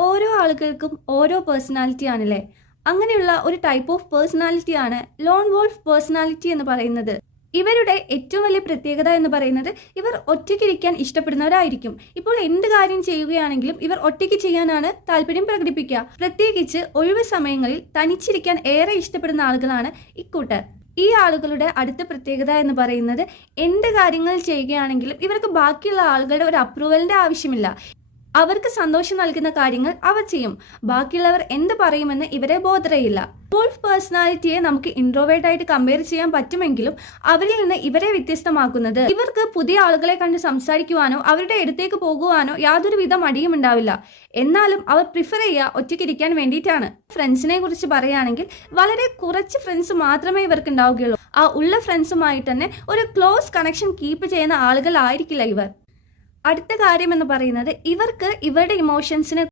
ഓരോ ആളുകൾക്കും ഓരോ പേഴ്സണാലിറ്റി ആണല്ലേ. അങ്ങനെയുള്ള ഒരു ടൈപ്പ് ഓഫ് പേഴ്സണാലിറ്റിയാണ് ലോൺ വോൾഫ് പേഴ്സണാലിറ്റി എന്ന് പറയുന്നത്. ഇവരുടെ ഏറ്റവും വലിയ പ്രത്യേകത എന്ന് പറയുന്നത് ഇവർ ഒറ്റയ്ക്കിരിക്കാൻ ഇഷ്ടപ്പെടുന്നവരായിരിക്കും. ഇപ്പോൾ എന്ത് കാര്യം ചെയ്യുകയാണെങ്കിലും ഇവർ ഒറ്റയ്ക്ക് ചെയ്യാനാണ് താല്പര്യം പ്രകടിപ്പിക്കുക. പ്രത്യേകിച്ച് ഒഴിവ് സമയങ്ങളിൽ തനിച്ചിരിക്കാൻ ഏറെ ഇഷ്ടപ്പെടുന്ന ആളുകളാണ് ഇക്കൂട്ടർ. ഈ ആളുകളുടെ അടുത്ത പ്രത്യേകത എന്ന് പറയുന്നത് എന്ത് കാര്യങ്ങൾ ചെയ്യുകയാണെങ്കിലും ഇവർക്ക് ബാക്കിയുള്ള ആളുകളുടെ ഒരു അപ്രൂവലിന്റെ ആവശ്യമില്ല. അവർക്ക് സന്തോഷം നൽകുന്ന കാര്യങ്ങൾ അവർ ചെയ്യും. ബാക്കിയുള്ളവർ എന്ത് പറയുമെന്ന് ഇവരെ ബോധറയില്ല. വോൾഫ് പേഴ്സണാലിറ്റിയെ നമുക്ക് ഇൻട്രോവേർട്ട് ആയിട്ട് കമ്പയർ ചെയ്യാൻ പറ്റുമെങ്കിലും അവരിൽ നിന്ന് ഇവരെ വ്യത്യസ്തമാക്കുന്നത് ഇവർക്ക് പുതിയ ആളുകളെ കണ്ട് സംസാരിക്കുവാനോ അവരുടെ അടുത്തേക്ക് പോകുവാനോ യാതൊരുവിധ മടിയും ഉണ്ടാവില്ല. എന്നാലും അവർ പ്രിഫർ ചെയ്യുക ഒറ്റയ്ക്കിരിക്കാൻ വേണ്ടിയിട്ടാണ്. ഫ്രണ്ട്സിനെ കുറിച്ച് പറയുകയാണെങ്കിൽ വളരെ കുറച്ച് ഫ്രണ്ട്സ് മാത്രമേ ഇവർക്ക് ഉണ്ടാവുകയുള്ളൂ. ആ ഉള്ള ഫ്രണ്ട്സുമായിട്ട് തന്നെ ഒരു ക്ലോസ് കണക്ഷൻ കീപ്പ് ചെയ്യുന്ന ആളുകളായിരിക്കില്ല ഇവർ. അടുത്ത കാര്യം എന്ന് പറയുന്നത് ഇവർക്ക് ഇവരുടെ ഇമോഷൻസിനെ